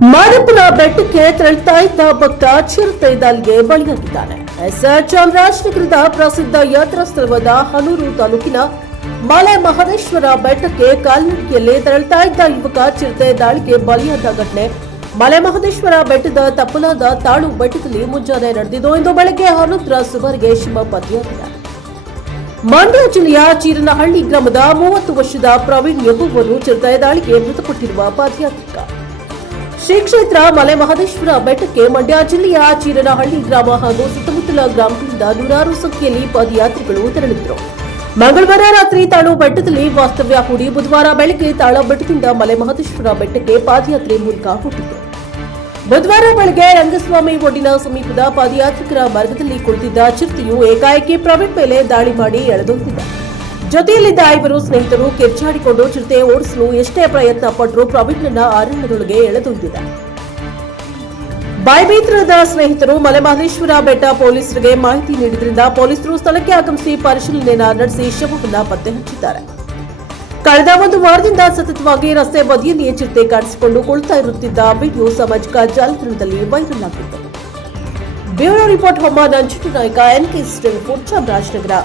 ಮಾದಪ್ಪನ ಬೆಟ್ಟಕ್ಕೆ ತೆರಳುತ್ತಾ ಇದ್ದ ಭಕ್ತ ಚಿರತೆ ದಾಳಿಗೆ ಬಲಿಯಾಗಿದ್ದಾನೆ. ಎಸ್ ಚಾಮರಾಜನಗರದ ಪ್ರಸಿದ್ಧ ಯಾತ್ರಾ ಸ್ಥಳವಾದ ಹನೂರು ತಾಲೂಕಿನ ಮಲೆ ಮಹದೇಶ್ವರ ಬೆಟ್ಟಕ್ಕೆ ಕಾಲ್ನಡಿಗೆಯಲ್ಲಿ ತೆರಳುತ್ತಾ ಇದ್ದ ಯುವಕ ಚಿರತೆ ದಾಳಿಗೆ ಬಲಿಯಾದ ಘಟನೆ. ಮಲೆ ಮಹದೇಶ್ವರ ಬೆಟ್ಟದ ತಪ್ಪಲಾದ ತಾಳು ಬೆಟ್ಟದಲ್ಲಿ ಮುಂಜಾನೆ ನಡೆದಿದ್ದು, ಇಂದು ಬೆಳಗ್ಗೆ ಹನ್ನೊಂದರ ಸುಮಾರಿಗೆ ಶಿವ ಪತ್ತೆಯಾಗಿದೆ ಮಂಡ್ಯ ಜಿಲ್ಲೆಯ ಚೀರನಹಳ್ಳಿ ಗ್ರಾಮದ ಮೂವತ್ತು ವರ್ಷದ ಪ್ರವೀಣ್ ಎಂಬುವರು ಚಿರತೆ ದಾಳಿಗೆ ಮೃತಪಟ್ಟಿರುವ ಪಾದಯಾತ್ರಿಕ. ಶ್ರೀ ಕ್ಷೇತ್ರ ಮಲೆ ಮಹದೇಶ್ವರ ಬೆಟ್ಟಕ್ಕೆ ಮಂಡ್ಯ ಜಿಲ್ಲೆಯ ಚೀರನಹಳ್ಳಿ ಗ್ರಾಮ ಹಾಗೂ ಸುತ್ತಮುತ್ತಲ ಗ್ರಾಮಗಳಿಂದ ನೂರಾರು ಸಂಖ್ಯೆಯಲ್ಲಿ ಪಾದಯಾತ್ರಿಗಳು ತೆರಳಿದ್ರು ಮಂಗಳವಾರ ರಾತ್ರಿ ತಾಳು ಬೆಟ್ಟದಲ್ಲಿ ವಾಸ್ತವ್ಯ ಹೂಡಿ ಬುಧವಾರ ಬೆಳಗ್ಗೆ ತಾಳ ಬೆಟ್ಟದಿಂದ ಮಲೆ ಮಹದೇಶ್ವರ ಬೆಟ್ಟಕ್ಕೆ ಪಾದಯಾತ್ರೆ ಮೂಲಕ ಹುಟ್ಟಿತು. ಬುಧವಾರ ಬೆಳಗ್ಗೆ ರಂಗಸ್ವಾಮಿ ಒಡ್ಡಿನ ಸಮೀಪದ ಪಾದಯಾತ್ರಿಕರ ಮಾರ್ಗದಲ್ಲಿ ಕುಳಿತಿದ್ದ ಚಿರತೆಯು ಏಕಾಏಕಿ ಪ್ರವೀಣ್ ಮೇಲೆ ದಾಳಿ ಮಾಡಿ ಎಳೆದೊಯ್ದಿದೆ ಜೊತೆಯಲ್ಲಿದ್ದ ಐವರು ಸ್ನೇಹಿತರು ಕಿರ್ಚಾಡಿಕೊಂಡು ಚಿರತೆ ಓಡಿಸಲು ಎಷ್ಟೇ ಪ್ರಯತ್ನ ಪಟ್ಟರೂ ಪ್ರವೀಣ್ನ ಅರಣ್ಯದೊಳಗೆ ಎಳೆದೊಯ್ದಿದೆ ಭಯಭೀತರಾದ ಸ್ನೇಹಿತರು ಮಲೆಮಹದೇಶ್ವರ ಬೆಟ್ಟ ಪೊಲೀಸರಿಗೆ ಮಾಹಿತಿ ನೀಡಿದ್ರಿಂದ ಪೊಲೀಸರು ಸ್ಥಳಕ್ಕೆ ಆಗಮಿಸಿ ಪರಿಶೀಲನೆ ನಡೆಸಿ ಶವವನ್ನ ಪತ್ತೆ ಹಚ್ಚಿದ್ದಾರೆ. ಕಳೆದ ಒಂದು ವಾರದಿಂದ ಸತತವಾಗಿ ರಸ್ತೆ ಬದಿಯಲ್ಲಿಯೇ ಚಿರತೆ ಕಾಣಿಸಿಕೊಂಡು ಕುಳಿತಾ ಇರುತ್ತಿದ್ದ ವಿಡಿಯೋ ಸಾಮಾಜಿಕ ಜಾಲತಾಣದಲ್ಲಿ ವೈರಲ್ ಆಗಿತ್ತು. ಬ್ಯೂರೋ ರಿಪೋರ್ಟ್ ಹೊಮ್ಮ ನಂಜುಂಡ ನಾಯಕ ಎನ್ಕೆ ರಿಪೋರ್ಟ್ ಚಾಮರಾಜನಗರ